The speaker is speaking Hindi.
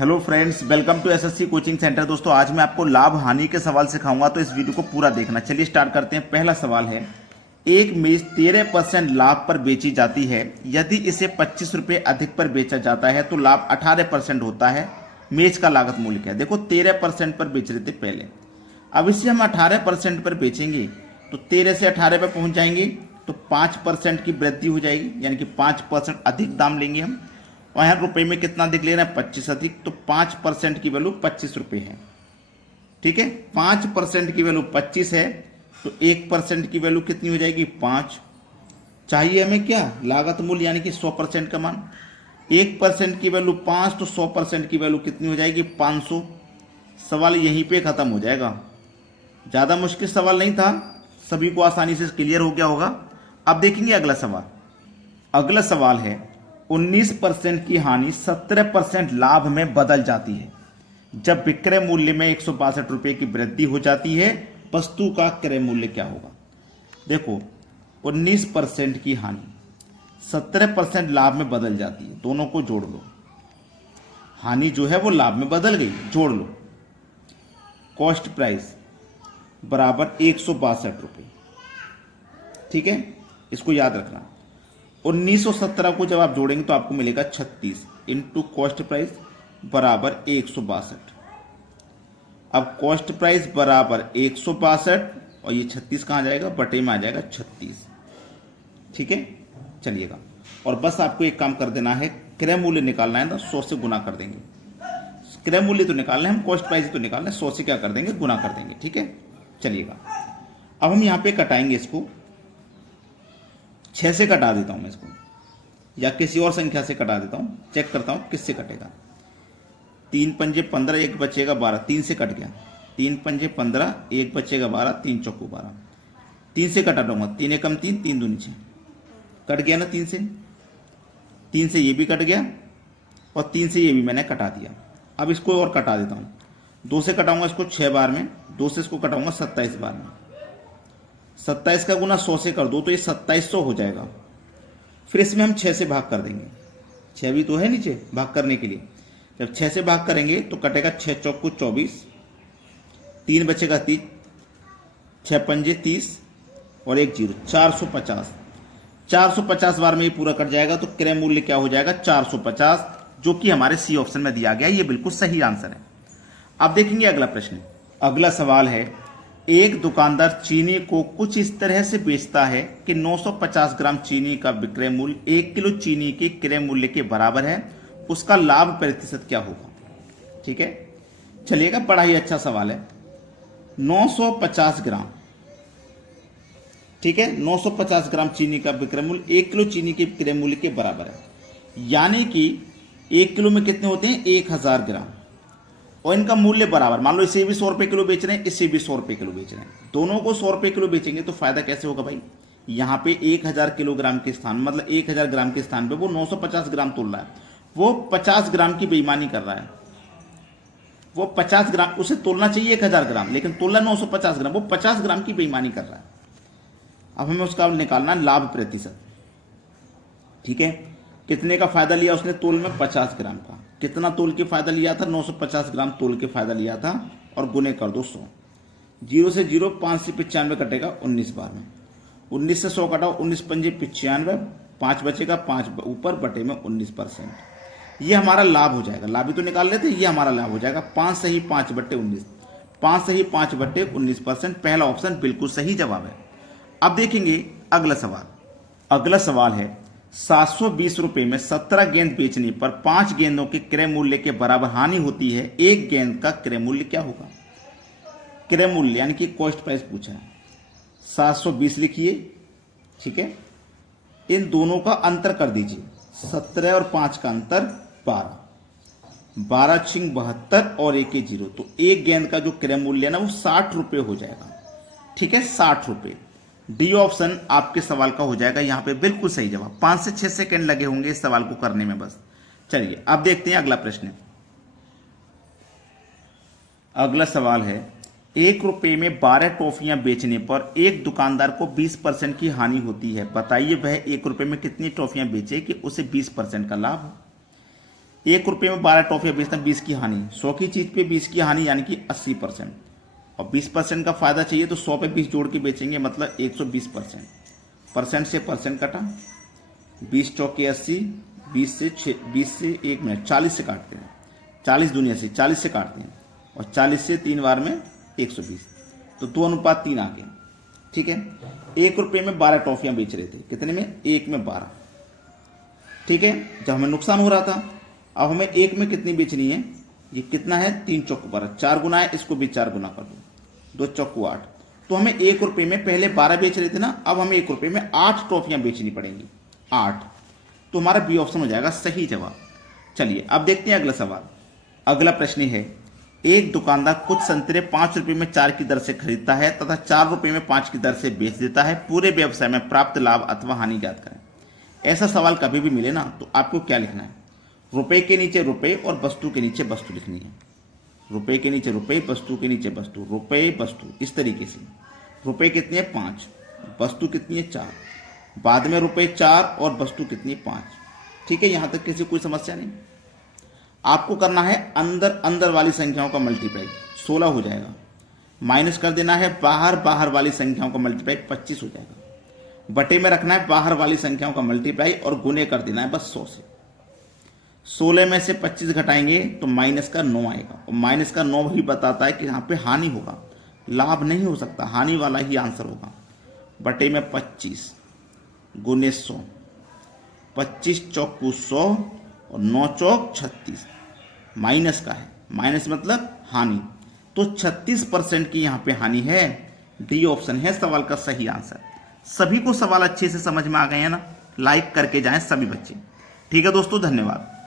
Hello friends, welcome to SSC coaching centre. दोस्तों, आज मैं आपको लाभ हानि के सवाल सिखाऊंगा, तो इस वीडियो को पूरा देखना। चलिए स्टार्ट करते हैं। पहला सवाल है, एक मेज 13% लाभ पर बेची जाती है। यदि इसे 25 रुपये अधिक पर बेचा जाता है तो लाभ 18% होता है। मेज का लागत मूल्य क्या है? देखो, 13% पर बेच रहे थे पहले, अब इसे हम 18% पर बेचेंगे तो 13 से 18 पर पहुंच जाएंगे तो 5% की वृद्धि हो जाएगी, यानी कि 5% अधिक दाम लेंगे हम। और यहाँ रुपए में कितना अधिक ले रहे हैं? 25 अधिक, तो 5% की वैल्यू 25 रुपये है। ठीक है, 5% की वैल्यू 25 है तो 1% की वैल्यू कितनी हो जाएगी? 5। चाहिए हमें क्या? लागत मूल्य, यानी कि 100% का मान। 1% की वैल्यू 5 तो 100% की वैल्यू कितनी हो जाएगी? 500। सवाल यहीं पे खत्म हो जाएगा। ज़्यादा मुश्किल सवाल नहीं था, सभी को आसानी से क्लियर हो गया होगा। अब देखेंगे अगला सवाल। अगला सवाल है, 19% की हानि 17% लाभ में बदल जाती है जब विक्रय मूल्य में 162 रुपये की वृद्धि हो जाती है। वस्तु का क्रय मूल्य क्या होगा? देखो, 19% की हानि 17% लाभ में बदल जाती है, दोनों को जोड़ लो। हानि जो है वो लाभ में बदल गई, जोड़ लो। कॉस्ट प्राइस बराबर 162 रुपये। ठीक है, इसको याद रखना। 1917 को जब आप जोड़ेंगे तो आपको मिलेगा 36 इंटू कॉस्ट प्राइस बराबर 162। अब कॉस्ट प्राइस बराबर 162 और ये 36 कहाँ जाएगा? बटे में आ जाएगा 36। ठीक है, चलिएगा। और बस आपको एक काम कर देना है, क्रय मूल्य निकालना है ना, 100 से गुना कर देंगे। क्रय मूल्य तो निकालना है, हम कॉस्ट प्राइस तो निकालना है, 100 से क्या कर देंगे? गुना कर देंगे। ठीक है, चलिएगा। अब हम यहाँ पे कटाएंगे इसको। 6 से कटा देता हूं मैं इसको, या किसी और संख्या से कटा देता हूं। चेक करता हूं किससे कटेगा। 3 पंजे 15, एक बचेगा 12। 3 से कट गया। 3 पंजे 15, एक बचेगा 12। 3 चौको 12। 3 से कटा दूंगा। 3 एकम 3, 3 दूनी 6। कट गया ना 3 से। 3 से ये भी कट गया और 3 से ये भी मैंने कटा दिया। अब इसको और कटा देता हूं। 2 से कटाऊंगा इसको 6 बार में, 2 से इसको कटाऊंगा 27 बार में। 27 का गुना 100 से कर दो तो ये 2700 हो जाएगा। फिर इसमें हम 6 से भाग कर देंगे। 6 भी तो है नीचे भाग करने के लिए। जब 6 से भाग करेंगे तो कटेगा 6 चौको 24, 3 बचेगा 30, 6 पंजे 30 और 1 जीरो, 450। 450 बार में ये पूरा कट जाएगा तो क्रय मूल्य क्या हो जाएगा? 450, जो कि हमारे सी ऑप्शन में दिया गया। ये बिल्कुल सही आंसर है। अब देखेंगे अगला प्रश्न। अगला सवाल है, एक दुकानदार चीनी को कुछ इस तरह से बेचता है कि 950 ग्राम चीनी का विक्रय मूल्य 1 किलो चीनी के क्रय मूल्य के बराबर है। उसका लाभ प्रतिशत क्या होगा? ठीक है, चलिएगा, बड़ा ही अच्छा सवाल है। 950 ग्राम, ठीक है, 950 ग्राम चीनी का विक्रय मूल्य 1 किलो चीनी के क्रय मूल्य के बराबर है, यानी कि 1 किलो में कितने होते हैं? 1000 ग्राम। और इनका मूल्य बराबर, मान लो इसे भी 100 रुपये किलो बेच रहे हैं, इसे भी 100 रुपये किलो बेच रहे हैं, दोनों को 100 रुपये किलो बेचेंगे तो फायदा कैसे होगा भाई? यहाँ पे 1000 किलोग्राम के स्थान, मतलब 1000 ग्राम के स्थान पे वो 950 ग्राम तोल रहा है, वो 50 ग्राम की बेईमानी कर रहा है। वो 50 ग्राम, उसे तोलना चाहिए 1000 ग्राम, लेकिन तोला 950 ग्राम, वो 50 ग्राम की बेईमानी कर रहा है। अब हमें उसका निकालना लाभ प्रतिशत। ठीक है, कितने का फायदा लिया उसने? तोल में 50 ग्राम का। कितना तोल के फायदा लिया था? 950 ग्राम तोल के फायदा लिया था, और गुने कर दो 100। 0 से 0, 5 से 95 कटेगा 19 बार में। 19 से 100 कटाओ, 19 पंजे 95, 5 बचेगा, 5 ऊपर बटे में 19%। ये हमारा लाभ हो जाएगा। लाभ ही तो निकाल लेते, ये हमारा लाभ हो जाएगा। 5 से ही 5 बटे 19, 5 से ही 5 बटे 19%। पहला ऑप्शन बिल्कुल सही जवाब है। अब देखेंगे अगला सवाल। अगला सवाल है, 720 रुपये में 17 गेंद बेचने पर 5 गेंदों के क्रय मूल्य के बराबर हानि होती है। एक गेंद का क्रय मूल्य क्या होगा? क्रय मूल्य यानी कि कॉस्ट प्राइस पूछा है। 720 लिखिए, ठीक है, इन दोनों का अंतर कर दीजिए। 17 और 5 का अंतर 12, 12 छिंग 72 और 1 0, तो एक गेंद का जो क्रय मूल्य है ना वो 60 रुपये हो जाएगा। ठीक है, 60 रुपये। डी ऑप्शन आपके सवाल का हो जाएगा यहाँ पे बिल्कुल सही जवाब। 5 से 6 सेकंड लगे होंगे इस सवाल को करने में बस। चलिए अब देखते हैं अगला प्रश्न। अगला सवाल है, 1 रुपये में 12 टॉफियां बेचने पर एक दुकानदार को 20% की हानि होती है। बताइए वह 1 रुपये में कितनी टॉफियां बेचे कि उसे 20% का लाभ हो। ₹1 में 12 टॉफियां बेचना, 20 की हानि। 100 की चीज पे 20 की हानि यानी कि 80%। और 20% का फायदा चाहिए तो 100 पे 20 जोड़ के बेचेंगे, मतलब 120%। परसेंट से परसेंट कटा, 20 चौके 80, 20 से 1 मिनट 40 से काटते हैं, 40 दुनिया से 40 से काटते हैं, और 40 से 3 बार में 120, तो 2:3 आ गया। ठीक है, ₹1 में 12 टॉफियां बेच रहे थे, कितने में? 1 में 12। ठीक है, जब हमें नुकसान हो रहा था। अब हमें 1 में कितनी बेचनी है? ये कितना है? 3 चौक 12, 4 गुना है, इसको भी 4 गुना कर दो, 2 चौक 8। तो हमें ₹1 में पहले 12 बेच रहे थे ना, अब हमें ₹1 में 8 टॉफियां बेचनी पड़ेंगी, 8। तो हमारा बी ऑप्शन हो जाएगा सही जवाब। चलिए अब देखते हैं अगला सवाल। अगला प्रश्न है, एक दुकानदार कुछ संतरे ₹5 में 4 की दर से खरीदता है तथा ₹4 में 5 की दर से बेच देता है। पूरे व्यवसाय में प्राप्त लाभ अथवा हानि ज्ञात करें। ऐसा सवाल कभी भी मिले ना तो आपको क्या लिखना है? रुपए के नीचे रुपए और वस्तु के नीचे वस्तु लिखनी है। रुपए के नीचे रुपए, वस्तु के नीचे वस्तु, रुपए वस्तु, इस तरीके से। रुपए कितने हैं? 5, वस्तु कितनी है? 4, बाद में रुपए 4 और वस्तु कितनी? 5। ठीक है, यहां तक किसी कोई समस्या नहीं। आपको करना है अंदर अंदर वाली संख्याओं का मल्टीप्लाई, 16 हो जाएगा। माइनस कर देना है बाहर बाहर वाली संख्याओं का मल्टीप्लाई, 25 हो जाएगा। बटे में रखना है बाहर वाली संख्याओं का मल्टीप्लाई और गुने कर देना है बस 100 से। 16 में से 25 घटाएंगे तो माइनस का 9 आएगा, और माइनस का 9 भी बताता है कि यहाँ पे हानि होगा, लाभ नहीं हो सकता, हानि वाला ही आंसर होगा। बटे में 25 गुने 100, 25 चौकू 100 और 9 चौक 36, माइनस का है, माइनस मतलब हानि, तो 36% की यहाँ पे हानि है। डी ऑप्शन है सवाल का सही आंसर। सभी को सवाल अच्छे से समझ में आ गए हैं ना? लाइक करके जाएं सभी बच्चे। ठीक है दोस्तों, धन्यवाद।